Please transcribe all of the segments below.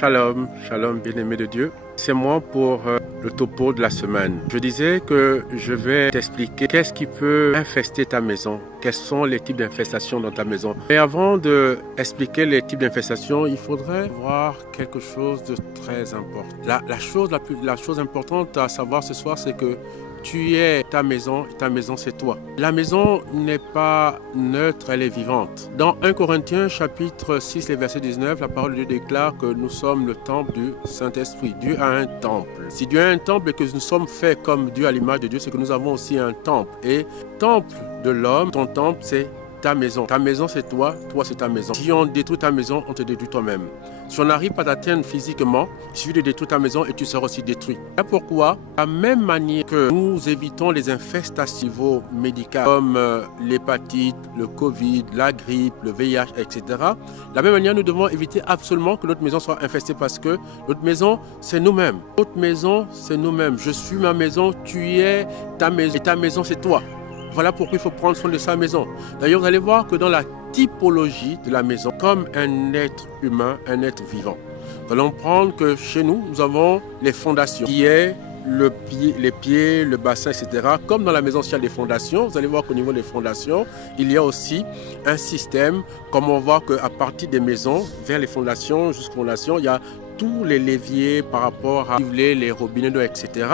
Shalom, shalom bien-aimé de Dieu. C'est moi pour le topo de la semaine. Je disais que je vais t'expliquer qu'est-ce qui peut infester ta maison, quels sont les types d'infestations dans ta maison. Et avant d'expliquer les types d'infestations, il faudrait voir quelque chose de très important. La chose importante à savoir ce soir, c'est que tu es ta maison et ta maison c'est toi. La maison n'est pas neutre, elle est vivante. Dans 1 Corinthiens chapitre 6, les versets 19, la parole de Dieu déclare que nous sommes le temple du Saint-Esprit. Dieu a un temple. Si Dieu a un temple et que nous sommes faits comme Dieu à l'image de Dieu, c'est que nous avons aussi un temple. Et temple de l'homme, ton temple c'est ta maison. Ta maison c'est toi, toi c'est ta maison. Si on détruit ta maison, on te détruit toi-même. Si on n'arrive pas à t'atteindre physiquement, il suffit de détruire ta maison et tu seras aussi détruit. C'est pourquoi, de la même manière que nous évitons les infestations médicales comme l'hépatite, le Covid, la grippe, le VIH, etc. De la même manière, nous devons éviter absolument que notre maison soit infestée parce que notre maison, c'est nous-mêmes. Notre maison, c'est nous-mêmes. Je suis ma maison, tu es ta maison et ta maison, c'est toi. Voilà pourquoi il faut prendre soin de sa maison. D'ailleurs, vous allez voir que dans la typologie de la maison, comme un être humain, un être vivant, nous allons prendre que chez nous, nous avons les fondations, qui est les pieds, le bassin, etc. Comme dans la maison, s'il y a des fondations, vous allez voir qu'au niveau des fondations, il y a aussi un système, comme on voit qu'à partir des maisons, vers les fondations, jusqu'aux fondations, il y a tous les leviers par rapport à les robinets d'eau, etc.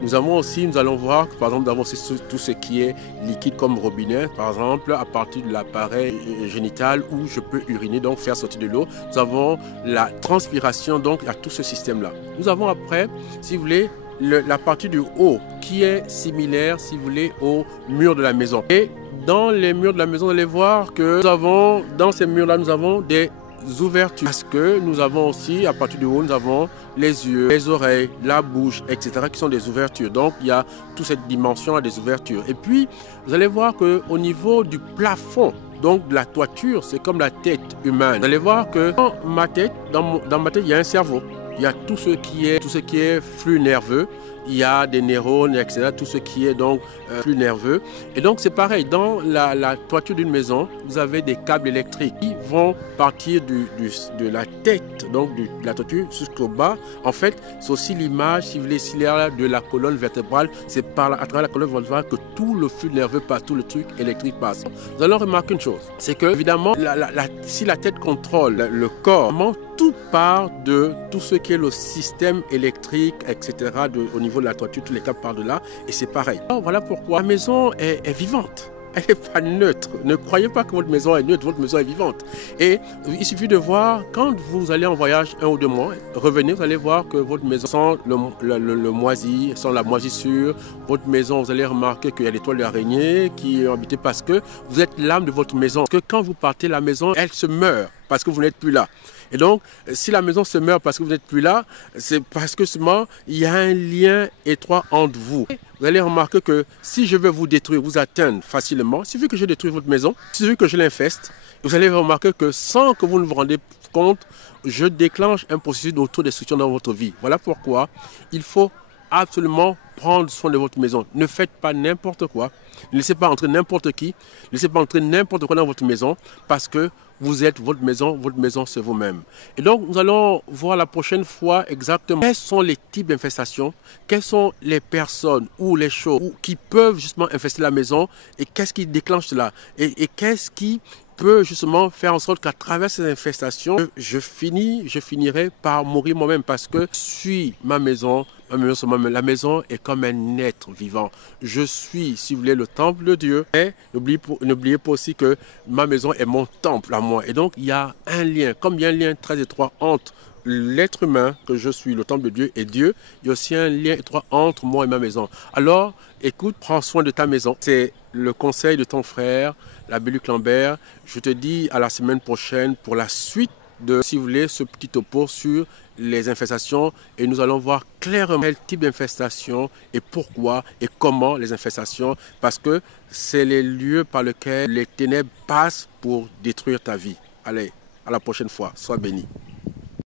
Nous allons voir que par exemple, nous avons aussi tout ce qui est liquide comme robinet, par exemple, à partir de l'appareil génital où je peux uriner, donc faire sortir de l'eau. Nous avons la transpiration, donc il y a tout ce système-là. Nous avons après, si vous voulez, la partie du haut qui est similaire, si vous voulez, au mur de la maison. Et dans les murs de la maison, vous allez voir que dans ces murs-là, nous avons des ouvertures. Parce que nous avons aussi, à partir du haut, nous avons les yeux, les oreilles, la bouche, etc. qui sont des ouvertures. Donc, il y a toute cette dimension des ouvertures. Et puis, vous allez voir qu'au niveau du plafond, donc de la toiture, c'est comme la tête humaine. Vous allez voir que dans ma tête, il y a un cerveau. Il y a tout ce qui est flux nerveux, il y a des neurones, etc. Tout ce qui est donc flux nerveux. Et donc c'est pareil, dans la toiture d'une maison, vous avez des câbles électriques qui vont partir de la tête, donc de la toiture jusqu'au bas. En fait, c'est aussi l'image, si vous voulez, de la colonne vertébrale. C'est à travers la colonne vertébrale que tout le flux nerveux passe, tout le truc électrique passe. Vous allez remarquer une chose, c'est que évidemment, si la tête contrôle le corps, tout part de tout ce qui est le système électrique, etc. Au niveau de la toiture, tous les câbles partent de là, et c'est pareil. Alors, voilà pourquoi la maison est vivante. Elle n'est pas neutre. Ne croyez pas que votre maison est neutre, votre maison est vivante. Et il suffit de voir, quand vous allez en voyage 1 ou 2 mois, revenez, vous allez voir que votre maison sent le moisi, sent la moisissure. Votre maison, vous allez remarquer qu'il y a des toiles d'araignée qui ont habité parce que vous êtes l'âme de votre maison. Parce que quand vous partez, la maison, elle se meurt parce que vous n'êtes plus là. Et donc, si la maison se meurt parce que vous n'êtes plus là, c'est parce que seulement il y a un lien étroit entre vous. Vous allez remarquer que si je veux vous détruire, vous atteindre facilement, il suffit que je détruise votre maison, il suffit que je l'infeste. Vous allez remarquer que sans que vous ne vous rendez compte, je déclenche un processus d'autodestruction dans votre vie. Voilà pourquoi il faut absolument prendre soin de votre maison. Ne faites pas n'importe quoi. Ne laissez pas entrer n'importe qui. Ne laissez pas entrer n'importe quoi dans votre maison parce que vous êtes votre maison c'est vous-même. Et donc, nous allons voir la prochaine fois exactement quels sont les types d'infestations, quelles sont les personnes ou les choses qui peuvent justement infester la maison et qu'est-ce qui déclenche cela et qu'est-ce qui peut justement faire en sorte qu'à travers ces infestations, je finirai par mourir moi-même parce que je suis ma maison, la maison est comme un être vivant. Je suis, si vous voulez, le temple de Dieu. Et n'oubliez pas aussi que ma maison est mon temple à moi. Et donc, il y a un lien, comme il y a un lien très étroit entre l'être humain, que je suis, le temple de Dieu, et Dieu, il y a aussi un lien étroit entre moi et ma maison. Alors, écoute, prends soin de ta maison. C'est le conseil de ton frère, l'abbé Luc Lambert. Je te dis à la semaine prochaine pour la suite de, si vous voulez, ce petit topo sur les infestations et nous allons voir clairement quel type d'infestation et pourquoi et comment les infestations, parce que c'est les lieux par lesquels les ténèbres passent pour détruire ta vie. Allez, à la prochaine fois. Sois béni.